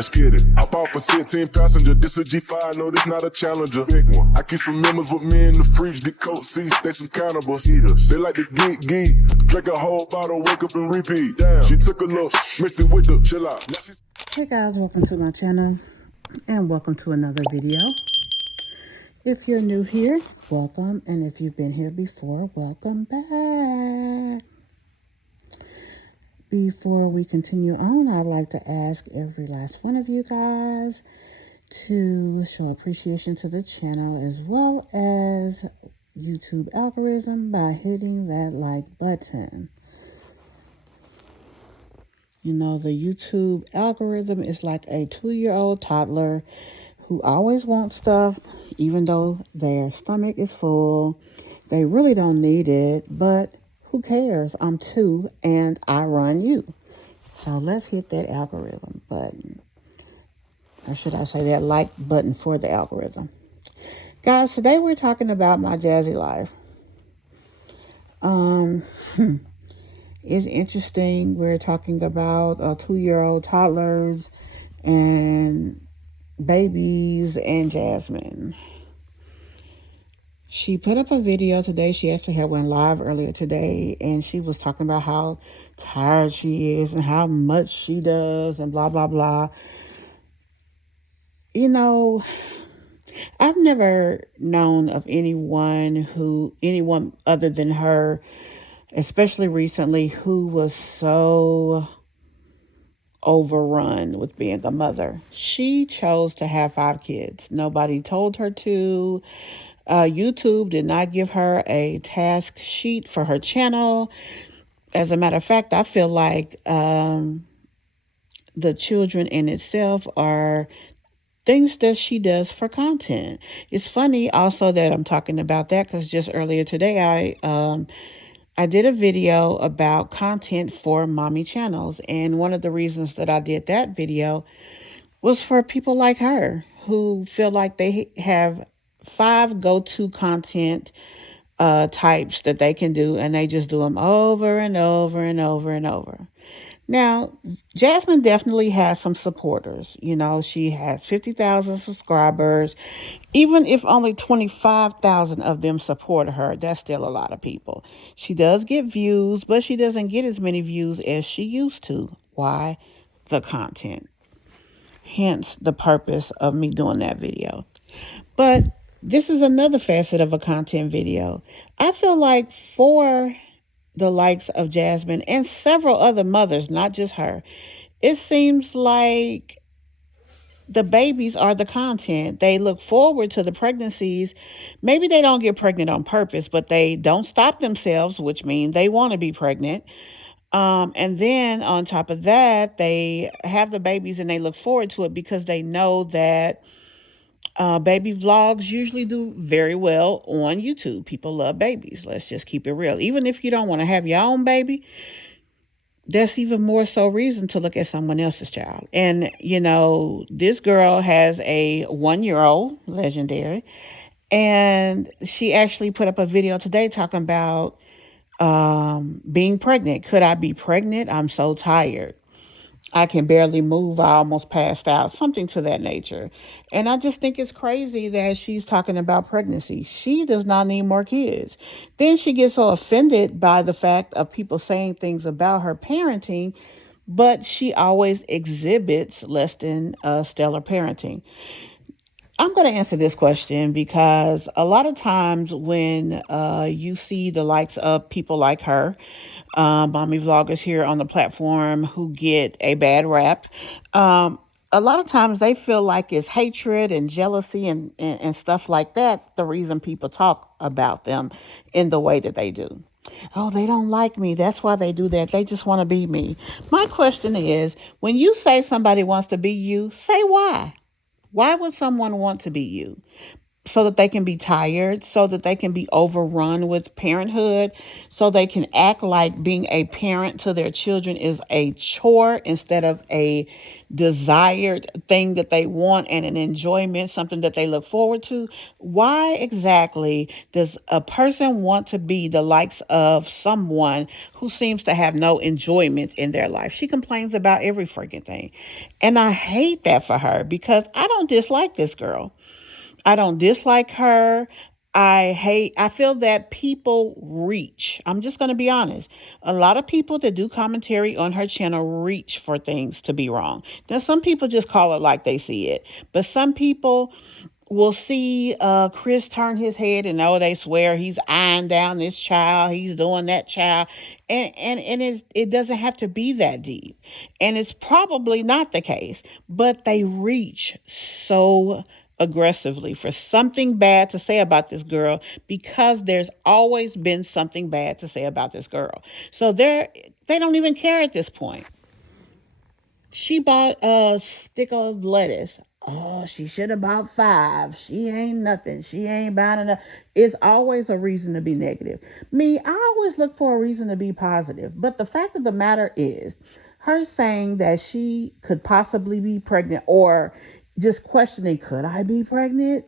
let's get it. I bought for 16 passenger, this a G5, no, this not a Challenger. Big one. I keep some members with me in the fridge, the coat seats, they some cannibals. Eaters. They like to geek, drink a whole bottle, wake up and repeat. Damn, she took a look, mixed it with the chill out. Hey guys, welcome to my channel and welcome to another video. If you're new here, welcome, and if you've been here before, welcome back. Before we continue on, I'd like to ask every last one of you guys to show appreciation to the channel as well as YouTube algorithm by hitting that like button. You know, the YouTube algorithm is like a 2-year-old toddler who always wants stuff, even though their stomach is full. They really don't need it, but who cares? I'm 2 and I run you. So let's hit that algorithm button. Or should I say that like button for the algorithm. Guys, today we're talking about my Jazzy Life. It's interesting. We're talking about 2-year-old toddlers and babies and Jasmine. She put up a video today. She actually had one live earlier today, and she was talking about how tired she is and how much she does and blah, blah, blah. You know, I've never known of anyone other than her, especially recently, who was so overrun with being a mother. She chose to have 5 kids. Nobody told her to. YouTube did not give her a task sheet for her channel. As a matter of fact, I feel like the children in itself are things that she does for content. It's funny also that I'm talking about that because just earlier today I did a video about content for mommy channels, and one of the reasons that I did that video was for people like her who feel like they have 5 go-to content types that they can do, and they just do them over and over and over and over. Now, Jasmine definitely has some supporters. You know, she has 50,000 subscribers. Even if only 25,000 of them support her, that's still a lot of people. She does get views, but she doesn't get as many views as she used to. Why? The content. Hence the purpose of me doing that video. But this is another facet of a content video. I feel like for the likes of Jasmine and several other mothers, not just her, it seems like the babies are the content. They look forward to the pregnancies. Maybe they don't get pregnant on purpose, but they don't stop themselves, which means they want to be pregnant. And then on top of that, they have the babies and they look forward to it because they know that baby vlogs usually do very well on YouTube. People love babies. Let's just keep it real. Even if you don't want to have your own baby, that's even more so reason to look at someone else's child. And, you know, this girl has a 1-year-old, legendary, and she actually put up a video today talking about being pregnant. Could I be pregnant? I'm so tired. I can barely move. I almost passed out. Something to that nature. And I just think it's crazy that she's talking about pregnancy. She does not need more kids. Then she gets so offended by the fact of people saying things about her parenting, but she always exhibits less than stellar parenting. I'm going to answer this question because a lot of times when you see the likes of people like her, mommy vloggers here on the platform who get a bad rap, a lot of times they feel like it's hatred and jealousy and stuff like that, the reason people talk about them in the way that they do. Oh, they don't like me. That's why they do that. They just want to be me. My question is, when you say somebody wants to be you, say why. Why would someone want to be you? so that they can be tired, so that they can be overrun with parenthood, so they can act like being a parent to their children is a chore instead of a desired thing that they want and an enjoyment, something that they look forward to. Why exactly does a person want to be the likes of someone who seems to have no enjoyment in their life? She complains about every freaking thing. And I hate that for her because I don't dislike this girl. I don't dislike her. I feel that people reach. I'm just going to be honest. A lot of people that do commentary on her channel reach for things to be wrong. Now, some people just call it like they see it. But some people will see Chris turn his head and they swear he's eyeing down this child, he's doing that child, and it doesn't have to be that deep, and it's probably not the case, but they reach so aggressively for something bad to say about this girl because there's always been something bad to say about this girl. So they don't even care at this point. She bought a stick of lettuce. Oh, she should have bought five. She ain't nothing. She ain't buying enough. It's always a reason to be negative. Me, I always look for a reason to be positive. But the fact of the matter is, her saying that she could possibly be pregnant or just questioning, could I be pregnant?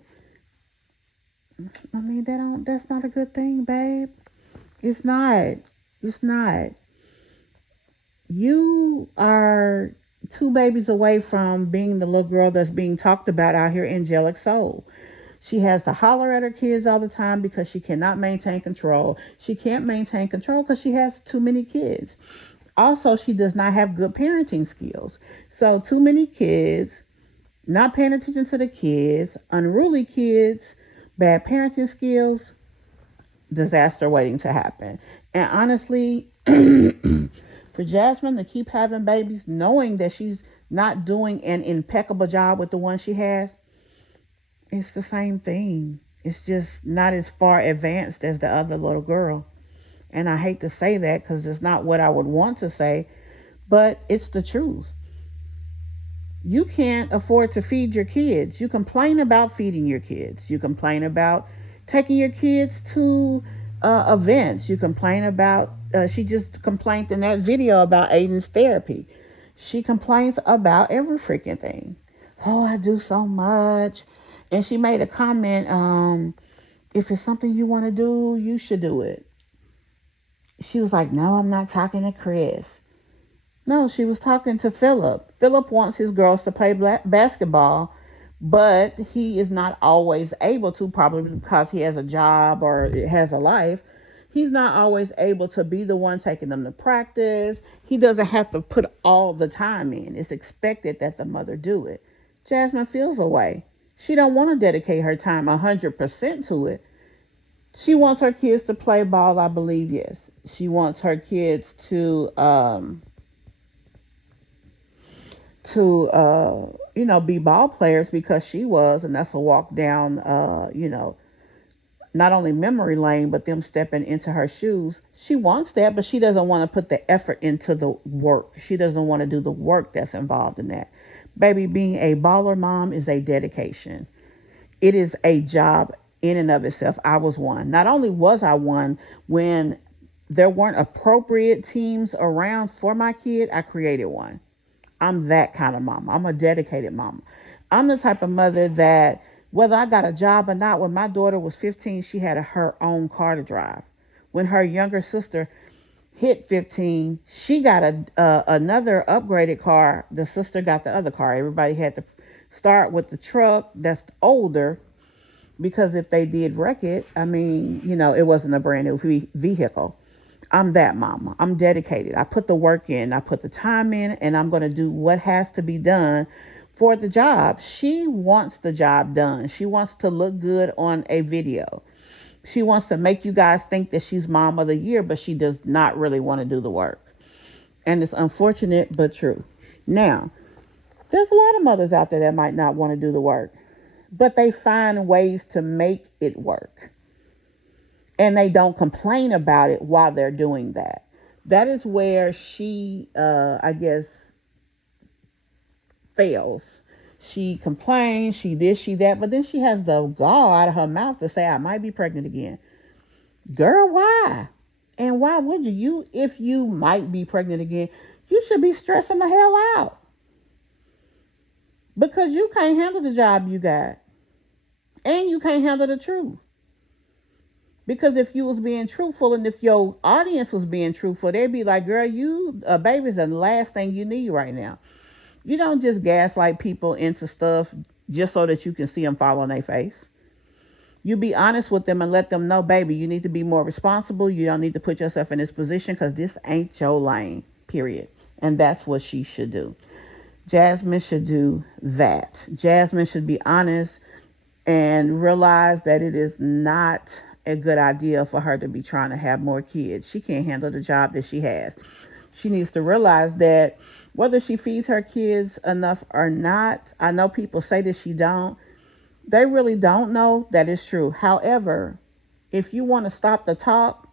I mean, that's not a good thing, babe. It's not. It's not. You are two babies away from being the little girl that's being talked about out here, angelic soul. She has to holler at her kids all the time because she cannot maintain control. She can't maintain control because she has too many kids. Also, she does not have good parenting skills. So, too many kids, not paying attention to the kids, unruly kids, bad parenting skills, disaster waiting to happen. And honestly, for Jasmine to keep having babies, knowing that she's not doing an impeccable job with the one she has, it's the same thing. It's just not as far advanced as the other little girl. And I hate to say that because it's not what I would want to say, but it's the truth. You can't afford to feed your kids. You complain about feeding your kids. You complain about taking your kids to events. You complain about, she just complained in that video about Aiden's therapy. She complains about every freaking thing. Oh, I do so much. And she made a comment, if it's something you want to do, you should do it. She was like, no, I'm not talking to Chris. No, she was talking to Philip. Philip wants his girls to play basketball, but he is not always able to, probably because he has a job or has a life. He's not always able to be the one taking them to practice. He doesn't have to put all the time in. It's expected that the mother do it. Jasmine feels away. She don't want to dedicate her time 100% to it. She wants her kids to play ball, I believe, yes. She wants her kids to be ball players because she was, and that's a walk down not only memory lane but them stepping into her shoes. She wants that, but she doesn't want to put the effort into the work. She doesn't want to do the work that's involved in that. Baby, being a baller mom is a dedication. It is a job in and of itself. I was one. Not only was I one, when there weren't appropriate teams around for my kid, I created one. I'm that kind of mama. I'm a dedicated mama. I'm the type of mother that, whether I got a job or not, when my daughter was 15, she had her own car to drive. When her younger sister hit 15, she got another upgraded car. The sister got the other car. Everybody had to start with the truck that's older because if they did wreck it, I mean, it wasn't a brand new vehicle. I'm that mama. I'm dedicated. I put the work in, I put the time in, and I'm going to do what has to be done for the job. She wants the job done. She wants to look good on a video. She wants to make you guys think that she's mom of the year, but she does not really want to do the work. And it's unfortunate, but true. Now, there's a lot of mothers out there that might not want to do the work, but they find ways to make it work. And they don't complain about it while they're doing that. That is where she, I guess, fails. She complains, she this, she that, but then she has the gall out of her mouth to say, I might be pregnant again. Girl, why? And why would you? If you might be pregnant again, you should be stressing the hell out because you can't handle the job you got and you can't handle the truth. Because if you was being truthful and if your audience was being truthful, they'd be like, girl, you a baby's the last thing you need right now. You don't just gaslight people into stuff just so that you can see them fall on their face. You be honest with them and let them know, baby, you need to be more responsible. You don't need to put yourself in this position because this ain't your lane, period. And that's what she should do. Jasmine should do that. Jasmine should be honest and realize that it is not a good idea for her to be trying to have more kids. She can't handle the job that she has. She needs to realize that whether she feeds her kids enough or not, I know people say that she don't. They really don't know that it's true. However, if you want to stop the talk,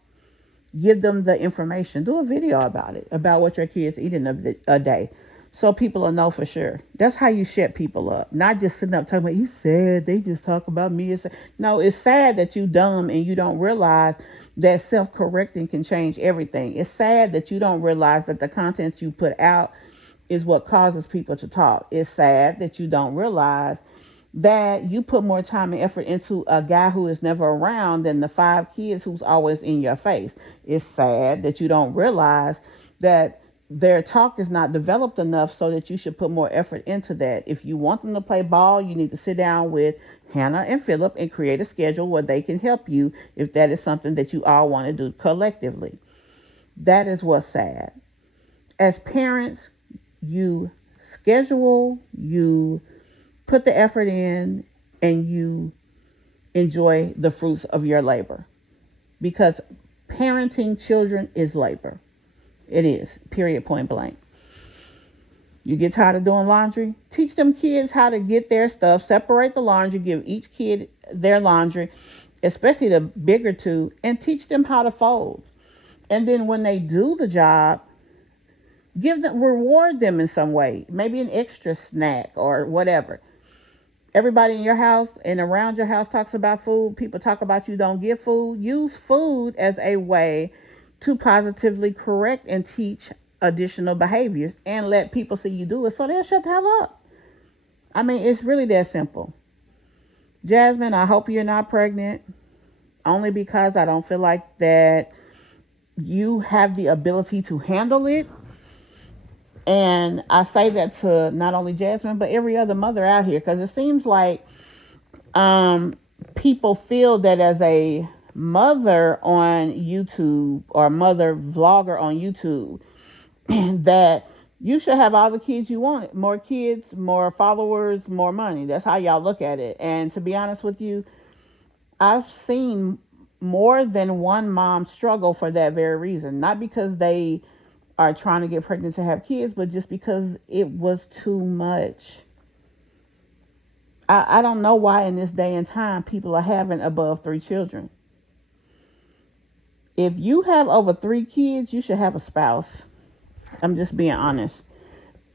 give them the information. Do a video about it, about what your kids eat in a day. So people will know for sure. That's how you shut people up. Not just sitting up talking about, he's sad, they just talk about me. No, it's sad that you dumb and you don't realize that self-correcting can change everything. It's sad that you don't realize that the content you put out is what causes people to talk. It's sad that you don't realize that you put more time and effort into a guy who is never around than the 5 kids who's always in your face. It's sad that you don't realize that their talk is not developed enough so that you should put more effort into that. If you want them to play ball, you need to sit down with Hannah and Philip and create a schedule where they can help you if that is something that you all want to do collectively. That is what's sad. As parents, you schedule, you put the effort in, and you enjoy the fruits of your labor. Because parenting children is labor. It is, period, point blank. You get tired of doing laundry? Teach them kids how to get their stuff, separate the laundry, give each kid their laundry, especially the bigger two, and teach them how to fold. And then when they do the job, reward them in some way, maybe an extra snack or whatever. Everybody in your house and around your house talks about food. People talk about you don't get food. Use food as a way to positively correct and teach additional behaviors and let people see you do it so they'll shut the hell up. I mean, it's really that simple. Jasmine, I hope you're not pregnant, only because I don't feel like that you have the ability to handle it. And I say that to not only Jasmine, but every other mother out here, because it seems like people feel that as a mother on YouTube or mother vlogger on YouTube, that you should have all the kids you want. More kids, more followers, more money. That's how y'all look at it. And to be honest with you, I've seen more than one mom struggle for that very reason. Not because they are trying to get pregnant to have kids, but just because it was too much. I don't know why in this day and time people are having above 3 children. If you have over 3 kids, you should have a spouse. I'm just being honest.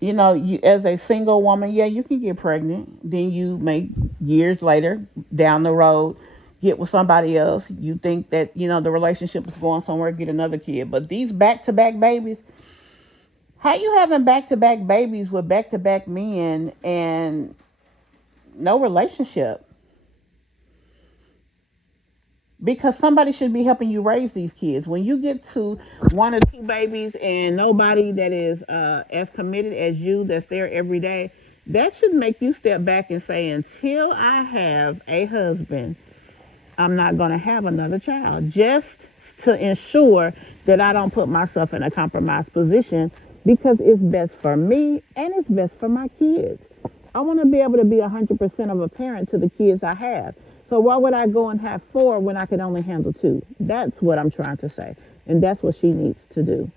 You know, you as a single woman, yeah, you can get pregnant. Then you may years later down the road get with somebody else. You think that, you know, the relationship is going somewhere, get another kid. But these back-to-back babies, how you having back-to-back babies with back-to-back men and no relationship? Because somebody should be helping you raise these kids. When you get to 1 or 2 babies and nobody that is as committed as you, that's there every day, that should make you step back and say, until I have a husband, I'm not going to have another child, just to ensure that I don't put myself in a compromised position, because it's best for me and it's best for my kids. I want to be able to be 100% of a parent to the kids I have. So why would I go and have 4 when I can only handle 2? That's what I'm trying to say. And that's what she needs to do.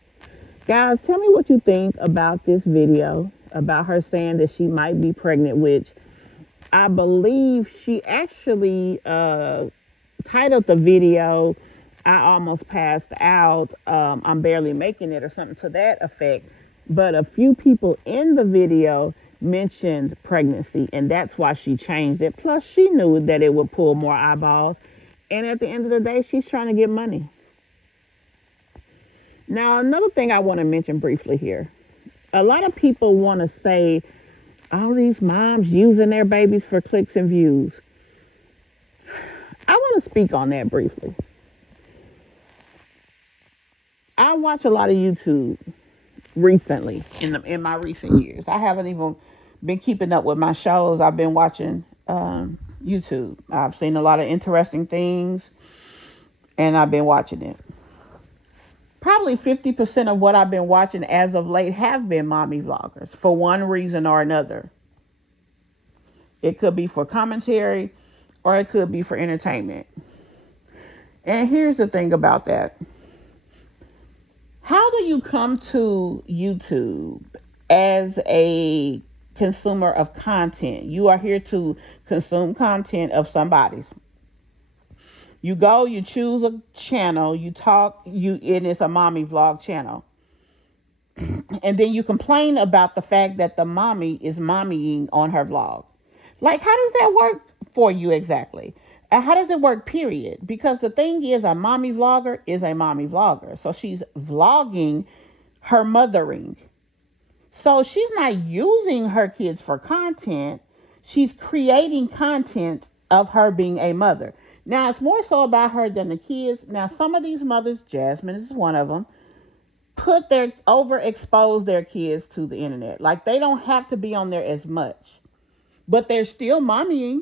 Guys, tell me what you think about this video, about her saying that she might be pregnant, which I believe she actually titled the video, I almost passed out, I'm barely making it, or something to that effect. But a few people in the video mentioned pregnancy, and that's why she changed it. Plus, she knew that it would pull more eyeballs. And at the end of the day, she's trying to get money. Now, another thing I want to mention briefly here, a lot of people want to say all these moms using their babies for clicks and views. I want to speak on that briefly. I watch a lot of YouTube recently in my recent years. I haven't even been keeping up with my shows. I've been watching YouTube. I've seen a lot of interesting things, and I've been watching it. Probably 50% of what I've been watching as of late have been mommy vloggers for one reason or another. It could be for commentary or it could be for entertainment. And here's the thing about that. How do you come to YouTube as a consumer of content? You are here to consume content of somebody's. You go, you choose a channel, you talk, and it's a mommy vlog channel. And then you complain about the fact that the mommy is mommying on her vlog. Like, how does that work for you exactly? And how does it work, period? Because the thing is, a mommy vlogger is a mommy vlogger. So she's vlogging her mothering. So she's not using her kids for content. She's creating content of her being a mother. Now, it's more so about her than the kids. Now, some of these mothers, Jasmine is one of them, overexpose their kids to the internet. Like, they don't have to be on there as much, but they're still mommying.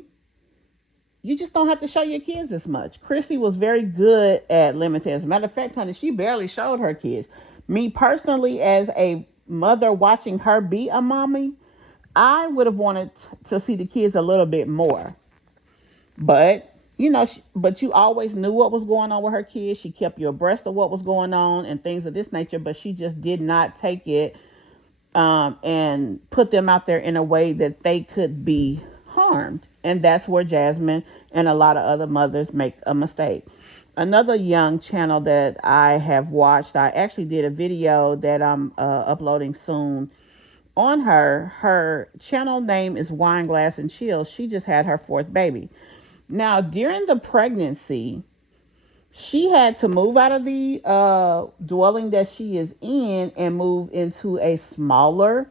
You just don't have to show your kids as much. Chrissy was very good at limiting. As a matter of fact, honey, she barely showed her kids. Me personally, as a mother watching her be a mommy, I would have wanted to see the kids a little bit more. But, but you always knew what was going on with her kids. She kept you abreast of what was going on and things of this nature, but she just did not take it and put them out there in a way that they could be harmed. And that's where Jasmine and a lot of other mothers make a mistake. Another young channel that I have watched, I actually did a video that I'm uploading soon on her. Her channel name is Wine Glass and Chill. She just had her fourth baby. Now, during the pregnancy, she had to move out of the dwelling that she is in and move into a smaller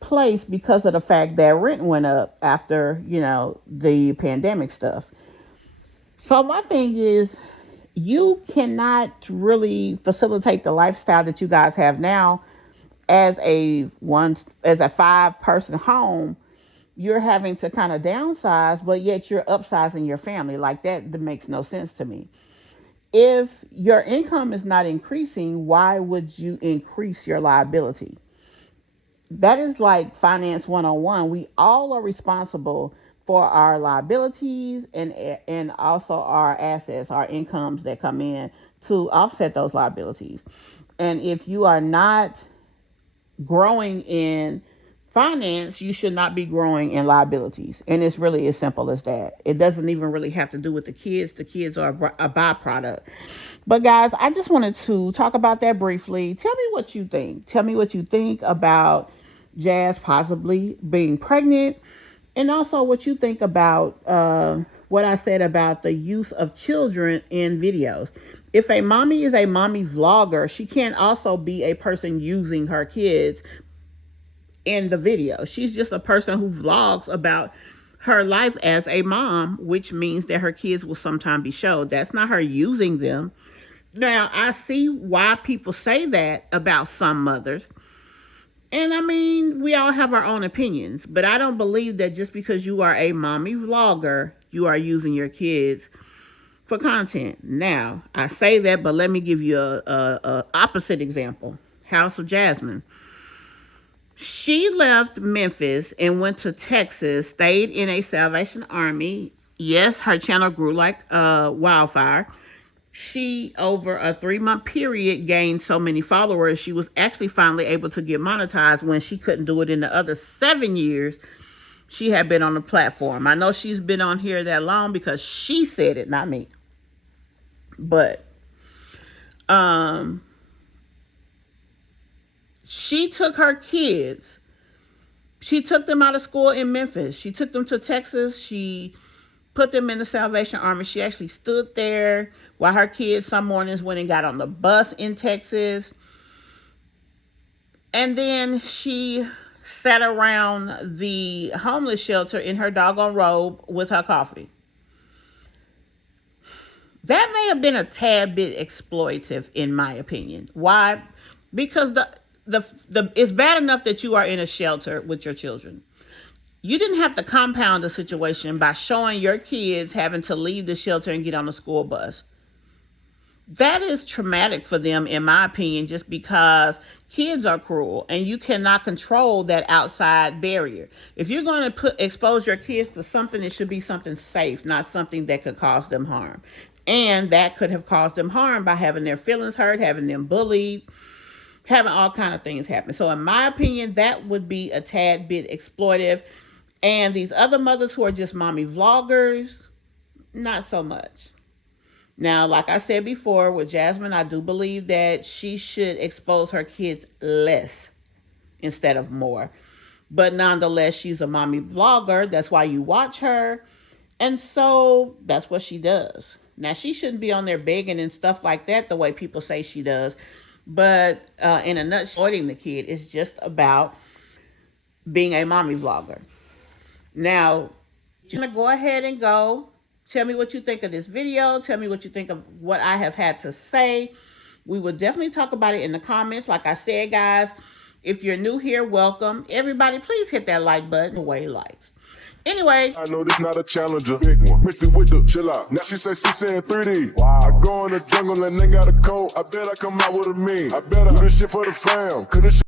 place because of the fact that rent went up after, the pandemic stuff. So my thing is, you cannot really facilitate the lifestyle that you guys have now as a 5-person home. You're having to kind of downsize, but yet you're upsizing your family. Like that makes no sense to me. If your income is not increasing, why would you increase your liability? That is like finance 101. We all are responsible for our liabilities and also our assets, our incomes that come in to offset those liabilities. And if you are not growing in finance, you should not be growing in liabilities. And it's really as simple as that. It doesn't even really have to do with the kids. The kids are a byproduct. But guys, I just wanted to talk about that briefly. Tell me what you think. Tell me what you think about Jazz possibly being pregnant. And also what you think about what I said about the use of children in videos. If a mommy is a mommy vlogger, she can't also be a person using her kids in the video. She's just a person who vlogs about her life as a mom, which means that her kids will sometime be showed. That's not her using them. Now, I see why people say that about some mothers. And I mean, we all have our own opinions, but I don't believe that just because you are a mommy vlogger, you are using your kids for content. Now, I say that, but let me give you a opposite example. House of Jasmine. She left Memphis and went to Texas, stayed in a Salvation Army. Yes, her channel grew like wildfire. She, over a 3-month period, gained so many followers. She was actually finally able to get monetized when she couldn't do it in the other 7 years she had been on the platform. I know she's been on here that long because she said it, not me. But she took her kids. She took them out of school in Memphis. She took them to Texas. She put them in the Salvation Army. She actually stood there while her kids some mornings went and got on the bus in Texas. And then she sat around the homeless shelter in her doggone robe with her coffee. That may have been a tad bit exploitive, in my opinion. Why? Because it's bad enough that you are in a shelter with your children. You didn't have to compound the situation by showing your kids having to leave the shelter and get on a school bus. That is traumatic for them, in my opinion, just because kids are cruel and you cannot control that outside barrier. If you're going to expose your kids to something, it should be something safe, not something that could cause them harm. And that could have caused them harm by having their feelings hurt, having them bullied, having all kind of things happen. So in my opinion, that would be a tad bit exploitive. And these other mothers who are just mommy vloggers, not so much. Now, like I said before, with Jasmine, I do believe that she should expose her kids less instead of more. But nonetheless, she's a mommy vlogger. That's why you watch her. And so that's what she does. Now, she shouldn't be on there begging and stuff like that the way people say she does. But in a nutshell, exploiting the kid is just about being a mommy vlogger. Now, you're going to go ahead and go. Tell me what you think of this video. Tell me what you think of what I have had to say. We will definitely talk about it in the comments. Like I said, guys, if you're new here, welcome. Everybody, please hit that like button. Away likes. Anyway. I know this not a challenger. Big one. Mixed it with the chill out. Now she say she saying 3D. Wow. I go in the jungle and they got a coat. I bet I come out with a mean. I better do this shit for the fam. Cause this shit